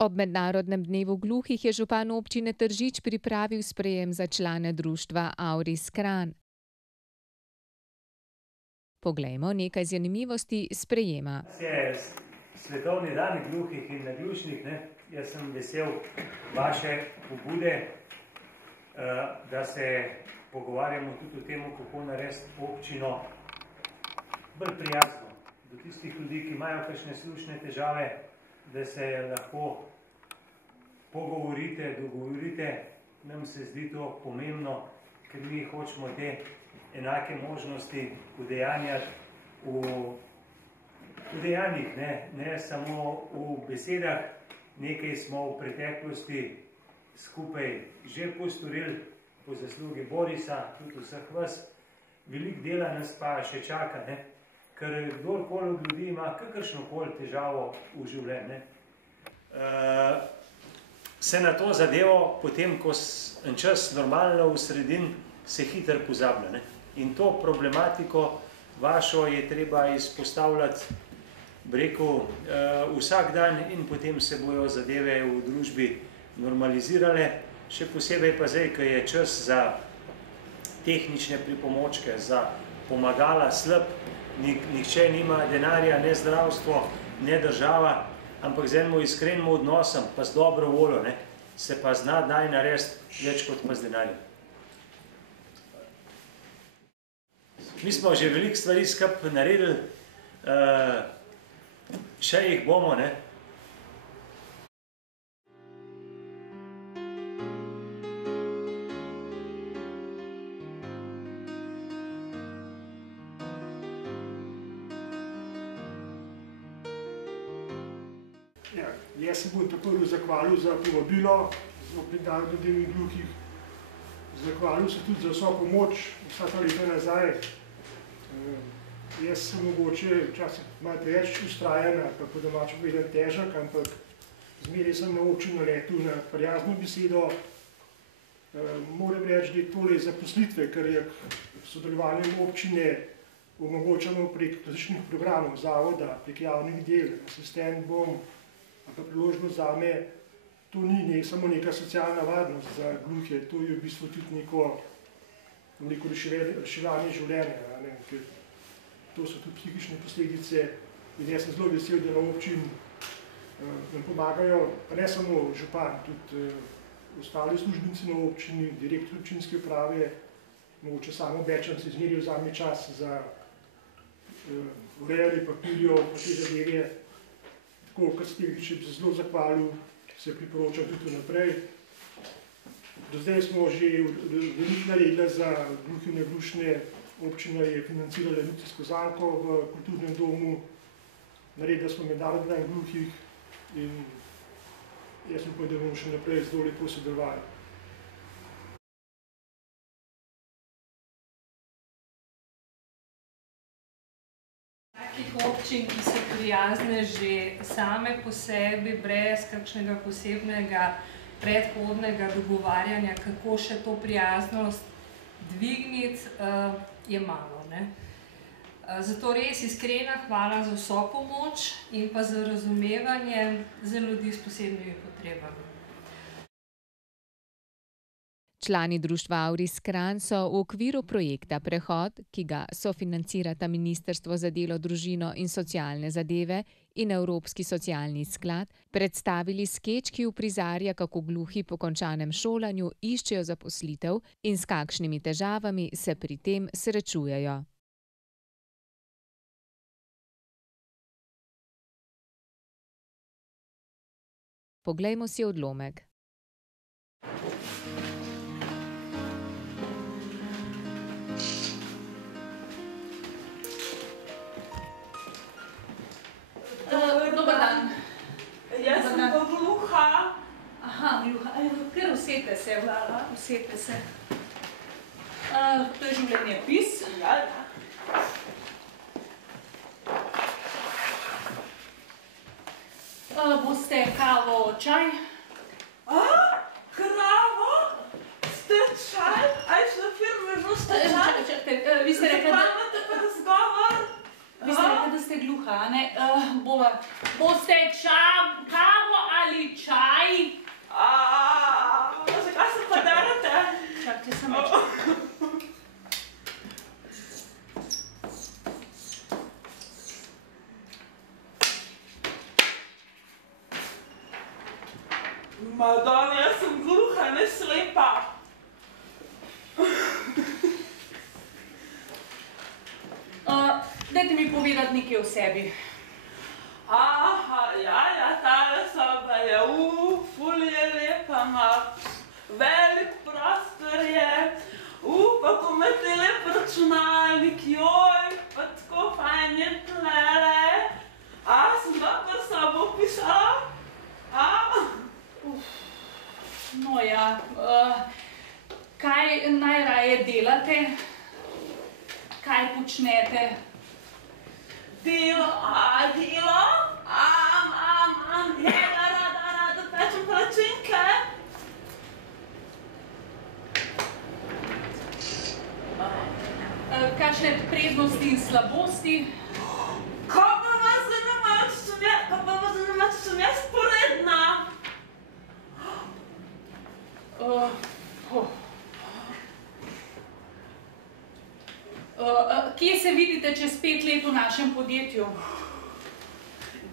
Ob mednarodnem dnevu gluhih je župan občine Tržič pripravil sprejem za člane društva Auris Kranj. Poglejmo nekaj zanimivosti sprejema. Svetovni dan gluhih in naglušnih, jaz sem vesel vaše pobude, da se pogovarjamo tudi o tem, kako narediti občino bolj prijazno do tistih ljudi, ki imajo kakšne slušne težave, da se lahko pogovorite, dogovorite. Nam se zdi to pomembno, ker mi hočemo te enake možnosti udejanjati v dejanjih, ne samo v besedah. Nekaj smo v preteklosti skupaj že postorili, po zaslugi Borisa, tudi vseh vas. Veliko dela nas pa še čaka, ker kdorkoli od ljudi ima kakršnokoli težavo v življenju, se na to zadevo, potem, ko en čas normalno v sredin, se hitro pozablja. In to problematiko vašo je treba izpostavljati, vsak dan in potem se bojo zadeve v družbi normalizirale. Še posebej pa zdaj, ko je čas za tehnične pripomočke, za pomagala slab, nihče nima denarja, ne zdravstvo, ne država, ampak z enim iskrenim odnosom, pa z dobro voljo, se pa zna daj narediti več kot pa z denarjem. Mi smo že veliko stvari skupaj naredili, še jih bomo, Jaz se bom takoj zahvalil za povabilo, za mednarodni dan gluhih. Zahvalil se tudi za vso pomoč vsa ta leta nazaj. Jaz sem mogoče včasih malo preveč vztrajen, pa po domače povedan težak, ampak zmeraj sem na občino letel na prijazno besedo. Moram reči, da je tole zaposlitve, kar je sodelovanjem občine omogočamo prek različnih programov, zavoda, prek javnih del, asistent bom, pa priložnost zame, to ni samo neka socialna varnost za gluhe, to je v bistvu tudi neko reševanje življenja, ker to so tudi psihične posledice in jaz sem zelo vesel, da na občin nam pomagajo, pa ne samo župan, tudi ostali službenci na občini, direktor občinske uprave, mogoče samo Bečan se zmeri vzame čas za urejanje papirjev, pa te zadeve. Tako, kar ste še zelo zahvalil, se priporočam tudi naprej. Do zdaj smo že veliko naredili za gluhe in naglušne. Občina je financirala nukcijsko zanko v kulturnem domu, naredili smo mednarodni dan gluhih in jaz upam, da bomo še naprej zelo lepo sodelovali. Takih občin, ki so prijazne že same po sebi, brez kakšnega posebnega predhodnega dogovarjanja, kako še to prijaznost dvigniti, je malo. Zato res iskrena hvala za vso pomoč in pa za razumevanje za ljudi s posebnimi potrebami. Člani društva Auris Kranj so v okviru projekta Prehod, ki ga sofinancirata Ministrstvo za delo, družino in socialne zadeve in Evropski socialni sklad, predstavili skeč, ki uprizarja, kako gluhi po končanem šolanju iščejo zaposlitev in s kakšnimi težavami se pri tem srečujejo. Poglejmo si odlomek. Dobar dan. Jaz sem pa gluha. Aha, gluha. Kar usedite se, usedite se. To je življenjepis. Ja. Boste kavo, čaj? Kravo? Ste čaj? Aj šla firme, že ste čaj? Čakajte, vi ste rekli, Imate pa razgovor? Vi ste rekli, da ste gluha, a ne? Boste kavo ali ali čaj? Zakaj se pa derate? Čakajte samo čaj. Madonna, jaz sem gluha, ne slepa. Dajte mi povedati nekaj o sebi. Aha, ja, tale soba je, ful je lepa, ima velik prostor je, pa ko imate lep računalnik, joj, pa tako fajn je tlele. Sem dobro sobo opisala? No ja, kaj najraje delate? Kaj počnete? Delo, rada pečem palačinke. Kakšne prednosti in slabosti? Kaj pa vas zanima, če sem jaz sporedna? Kje se vidite čez 5 let v našem podjetju?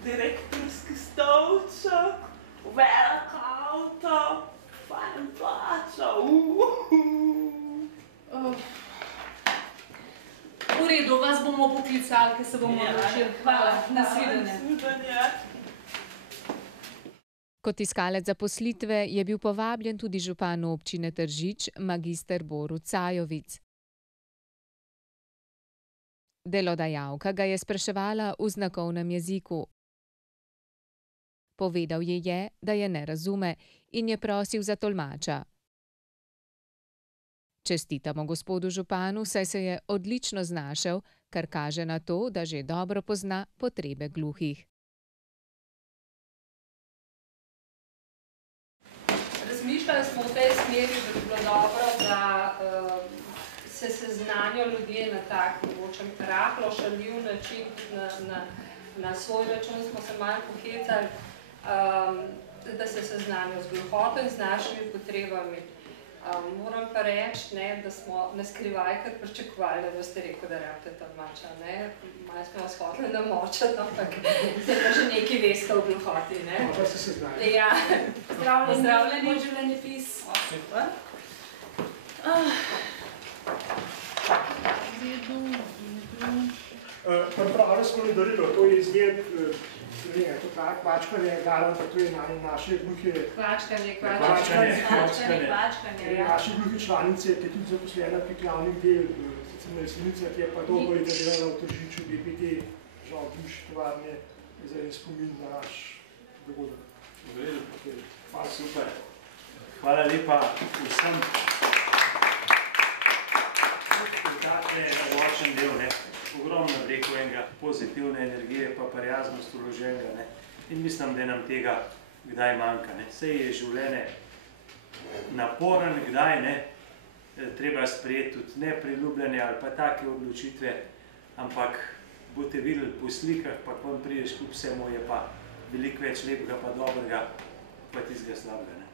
Direktorski stolček, velik avto, fajn plača, V redu, vas bomo poklicali, ker se bomo odločili. Hvala, nasvidenje. Nasvidenje. Kot iskalec zaposlitve je bil povabljen tudi župan občine Tržič, magister Borut Sajovic. Delodajalka ga je spraševala v znakovnem jeziku. Povedal ji je, da je ne razume in je prosil za tolmača. Čestitamo gospodu županu, saj se je odlično znašel, kar kaže na to, da že dobro pozna potrebe gluhih. Razmišljali smo v tej smeri, da bi bilo dobro, da se seznanijo ljudje na tak mogoče rahlo šaljiv način, na svoj račun smo se malo pohecali, da se seznanijo z gluhoto in z našimi potrebami. Moram pa reči, da smo na skrivaj kar pričakovali, da boste rekel, da rabite tolmača. Malo smo vas hoteli namočati, ampak zdaj pa že nekaj veste o gluhoti. Možda ste se znali. Ja, Pozdravljeni, moj življenjepis. super. Pripravili smo darilo, to je izgled, to pravi kvačkanje, galant, to je naše gluhe... Kvačkanje. Naše gluhe članice, ki je tudi zaposlena pri glavnih del, sicer na Jesenicah, je pa dolgo leta delala v Tržiču, GPT, žal bivše tovarne, za en spomin na naš dogodek. Hvala, super. Hvala lepa vsem. Takle ročen del, ogromno breko enega pozitivne energije, pa prijaznost vloženega. In mislim, da nam tega kdaj manjka. Saj je življenje naporen, kdaj treba sprejeti tudi nepriljubljene ali pa take odločitve, ampak boste videli po slikah, pa ko prideš kljub vsemu, je pa veliko več lepega pa dobrega, pa tistega slabega.